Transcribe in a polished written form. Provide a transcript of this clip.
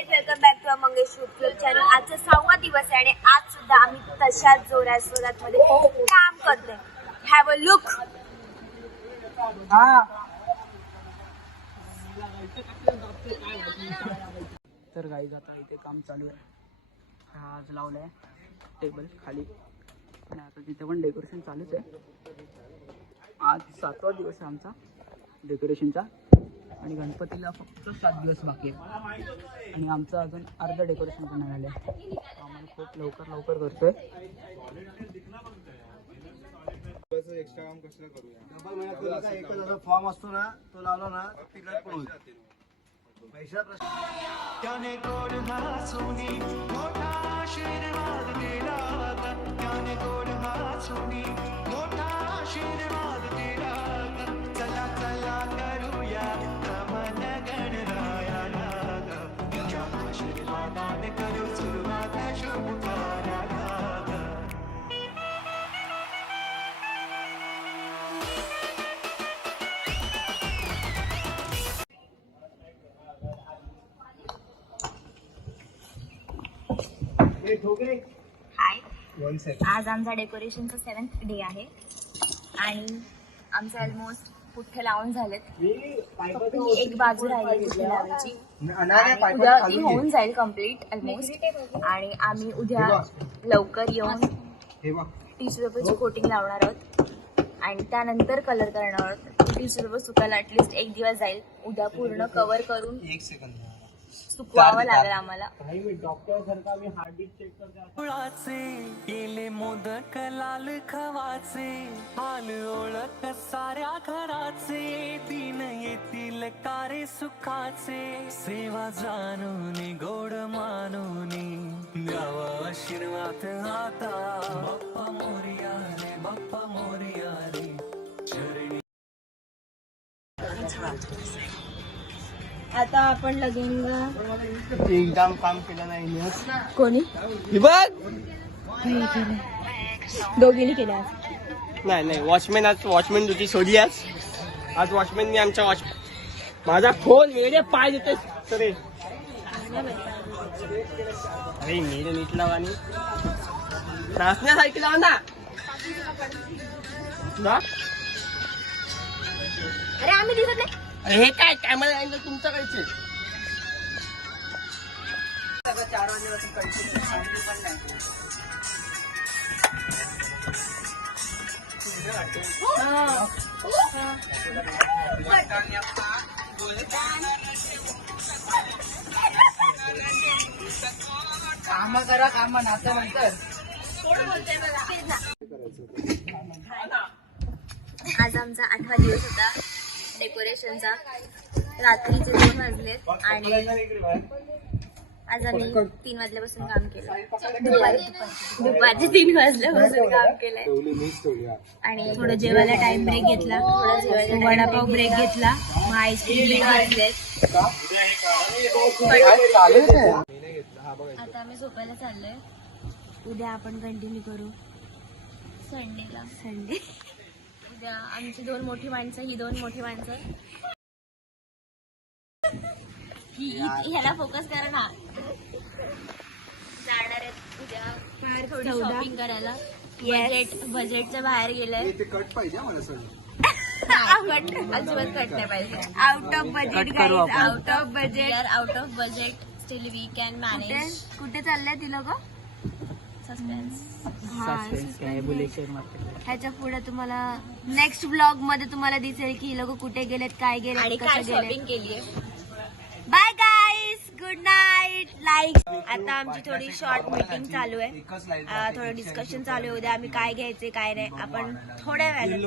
Guys, welcome back to Mangesh YouTube channel. आजचा 6वा दिवस आहे आणि आज सुद्धा आम्ही तशाच जोरात सुरत मध्ये काम करतोय. Have a look. तर गाईज आता इथे काम चालू आहे. आज लावलंय टेबल खाली आणि आता तिथे पण डेकोरेशन चालूच आहे. आज 7वा दिवस आहे आमचा डेकोरेशनचा आणि गणपतीला फक्त 7 दिवस बाकी आहे आणि आमचं अजून अर्ध डेकोरेशन पण नाही झालं. आम्हाला खूप लवकर करतोय. एक्स्ट्रा काम कसं करूया. एकच फॉर्म असतो ना, तो लावला ना तिकडे पण होईल. पैसा प्रश्न त्याने गोड हासुनी मोठा आशीर्वाद दिला. त्याने गोड हासुनी मोठा आशीर्वाद दिला. चला चला करूया रमण गणरायाला. त्याच्या आशीर्वादाने करू सुरुवात शुभ कार्याला. हाय, आज आमचा डेकोरेशनचा 7th डे आहे आणि आमचं ऑलमोस्ट पुठ्ठे लावून झालेत. फक्त ही एक बाजू राहिली पुठ्ठे लावायची आणि उद्या ती होऊन जाईल कम्प्लीट ऑलमोस्ट. आणि आम्ही उद्या लवकर येऊन टिश्यू पेपरची कोटिंग लावणार आहोत आणि त्यानंतर कलर करणार आहोत. टिश्यू पेपर सुकायला ॲटलिस्ट 1 दिवस जाईल. उद्या पूर्ण कव्हर करून सुकवावं लागेल आम्हाला. केले मोदक लाल खवाचे, हाल ओळख साऱ्या घराचे, दिन येतील कारे सुखाचे, सेवा जाणून गोड मानून द्यावा आशीर्वाद आता. बाप्पा मोरया रे, बाप्पा मोरया रे, चरणी. आता आपण लगेन एकदम काम केलं नाही कोणी दोघींनी केलं आज. नाही वॉचमॅन आज वॉचमॅन ड्युटी सोडली. आज वॉचमॅननी आमच्या माझा फोन वेगळे पाय देते सरे. अरे मेरे नीट लावा आणि नाचण्यासारखी लावा ना. अरे आम्ही दिसत नाही. हे काय कॅमेरा अँगल तुमचं कायचे. 4 वाजल्यापासून कंटिन्यू पण नाही. काम करा, काम नाचा नंतर. आज आमचा 8वा दिवस होता डेकोरेशनचा. रात्रीचे 2 वाजलेत आणि आज आम्ही 3 वाजल्यापासून काम केलं. दुपारचे 3 वाजल्यापासून काम केलंय आणि थोडं जेवायला टाइम ब्रेक घेतला. वडापाव ब्रेक घेतला. मग आईस्क्रीम ब्रेक घेतलेत. आता आम्ही झोपायला चाललोय. उद्या आपण कंटिन्यू करू संडे. उद्या आमची 2 मोठी माणसं, ही 2 मोठी माणसं. ह्याला फोकस करा ना. जाणार आहेत उद्या बाहेर थोडी शॉपिंग करायला. बजेटच्या बाहेर गेलंय. कट पाहिजे मला सर. अजिबात कट नाही पाहिजे. Out of budget guys, out of budget. Out of budget still we can manage. कुठे चाललंय ती लोक? सस्पेन्स. ह्याच्या पुढे तुम्हाला नेक्स्ट ब्लॉग मध्ये तुम्हाला दिसेल की लोक कुठे गेलेत, काय गेलेत आणि काय शॉपिंग केलीये. Bye guys, good night. Like. आता आमची थोडी शॉर्ट मीटिंग चालू आहे. थोडं डिस्कशन चालू आहे. उद्या आम्ही काय घ्यायचे काय नाही आपण थोड्या वेळात